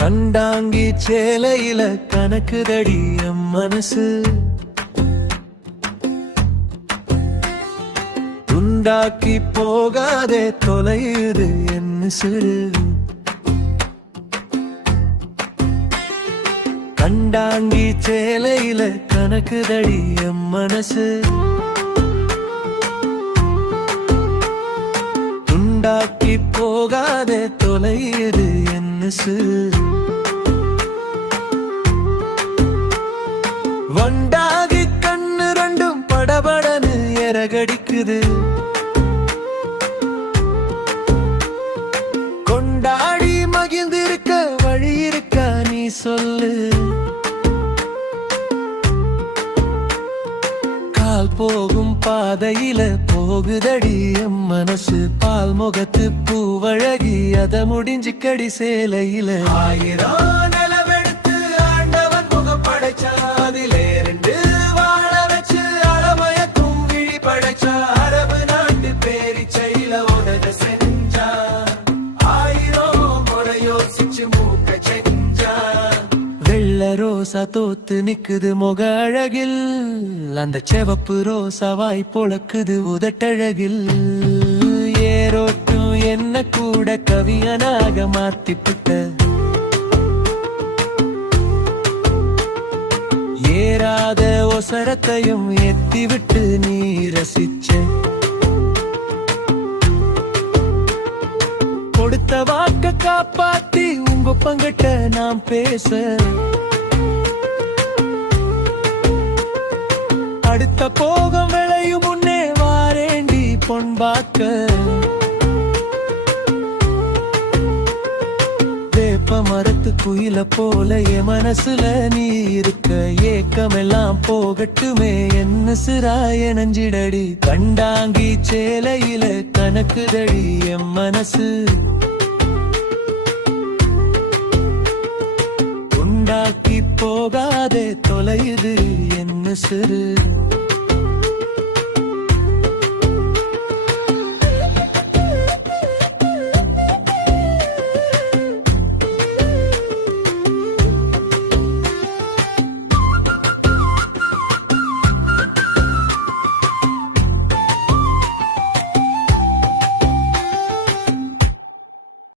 கண்டாங்கி சேலையில கணக்குதடி எம் மனசு துண்டாக்கி போகாதே தொலையுது என்ன சிறு கண்டாங்கி சேலையில கணக்குதடி எம் மனசு துண்டாக்கி போகாதே தொலையுது என்ன சிறு வண்டாகி கண்ணு ரெண்டும் படபடன்னு எரகடிக்குது கொண்டாடி மகிழ்ந்திருக்க வழி இருக்கா நீ சொல்லு கால் போகும் பாதையில போகுதடி எம் மனசு பால் முகத்து பூவழகி அத முடிஞ்சு கடி சேலையில ஆயிரம் நிலவெடுத்து ஆண்டவன் முகம் படைச்சா அதிலே ரெண்டு வாழ வச்சு அறமயக்கும் விழி படைச்சா அரபு நாட்டு பேரிச்சையில உதக செஞ்சா ஆயிரம் முறை யோசிச்சு மூக்க செஞ்சா வெள்ள ரோசா தோத்து நிக்குது முக அழகில் அந்த செவப்பு ரோசாவாய் பொழக்குது உதட்டழகில் ஏரோட்டும் என்ன கூட கவியனாக மாத்திப்பிட்ட ஏறாத ஒசரத்தையும் எத்தி விட்டு நீ ரசிச்ச கொடுத்த வாக்க காப்பாத்தி உங்க பங்கிட்ட நாம் பேச அடுத்த போகம் விளையும் முன்னே வாரேண்டி பொன்பாக்க வேப்ப மரத்து குயில போல என் மனசுல நீ இருக்க ஏக்கமெல்லாம் போகட்டுமே என்ன சிராய நஞ்சிடடி கண்டாங்கி சேலையில கணக்குதடி என் மனசு உண்டாக்கி போகாதே தொலையுது என்ன சிறு